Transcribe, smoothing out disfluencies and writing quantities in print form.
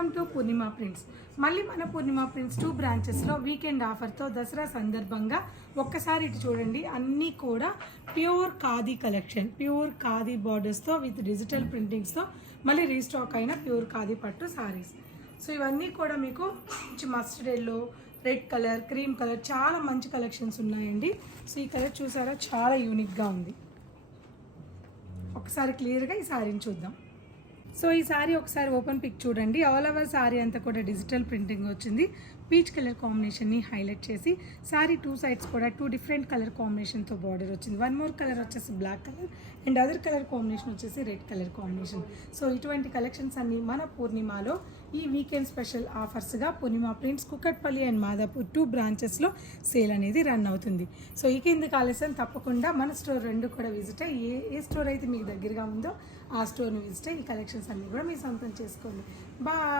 Welcome to Purnima prints. మళ్ళీ మన Purnima prints 2 బ్రాంచెస్లో వీకెండ్ ఆఫర్తో దసరా సందర్భంగా ఒక్కసారి ఇటు చూడండి. అన్నీ కూడా pure khadi collection, pure khadi బార్డర్స్తో విత్ డిజిటల్ ప్రింటింగ్స్తో మళ్ళీ రీస్టాక్ అయిన ప్యూర్ ఖాదీ పట్టు సారీస్. సో ఇవన్నీ కూడా మీకు మంచి mustard yellow, red colour, cream colour చాలా మంచి కలెక్షన్స్ ఉన్నాయండి. సో ఈ కలర్ చూసారా, చాలా యూనిక్గా ఉంది. ఒకసారి క్లియర్గా ఈ సారీని చూద్దాం. సో ఈ సారీ ఒకసారి ఓపెన్ పిక్ చూడండి. ఆల్ ఓవర్ సారీ అంతా కూడా డిజిటల్ ప్రింటింగ్ వచ్చింది. పీచ్ కలర్ కాంబినేషన్ని హైలైట్ చేసి సారీ 2 సైడ్స్ కూడా 2 డిఫరెంట్ కలర్ కాంబినేషన్తో బార్డర్ వచ్చింది. 1 మోర్ కలర్ వచ్చేసి black colour and other colour combination వచ్చేసి రెడ్ కలర్ కాంబినేషన్. సో ఇటువంటి కలెక్షన్స్ అన్ని మన పూర్ణిమలో ఈ వీకెండ్ స్పెషల్ ఆఫర్స్గా పూర్ణిమ ప్రింట్స్ కుకట్పల్లి అండ్ మాదాపూర్ 2 బ్రాంచెస్లో సేల్ అనేది రన్ అవుతుంది. సో ఈ కింది ఆలస్యం తప్పకుండా మన స్టోర్ 2 కూడా విజిట్ అయ్యి ఏ స్టోర్ అయితే మీకు దగ్గరగా ఉందో ఆ స్టోర్ని విజిట్ అయ్యి ఈ కలెక్షన్స్ అన్నీ కూడా మీ సొంతం చేసుకోండి. బాయ్.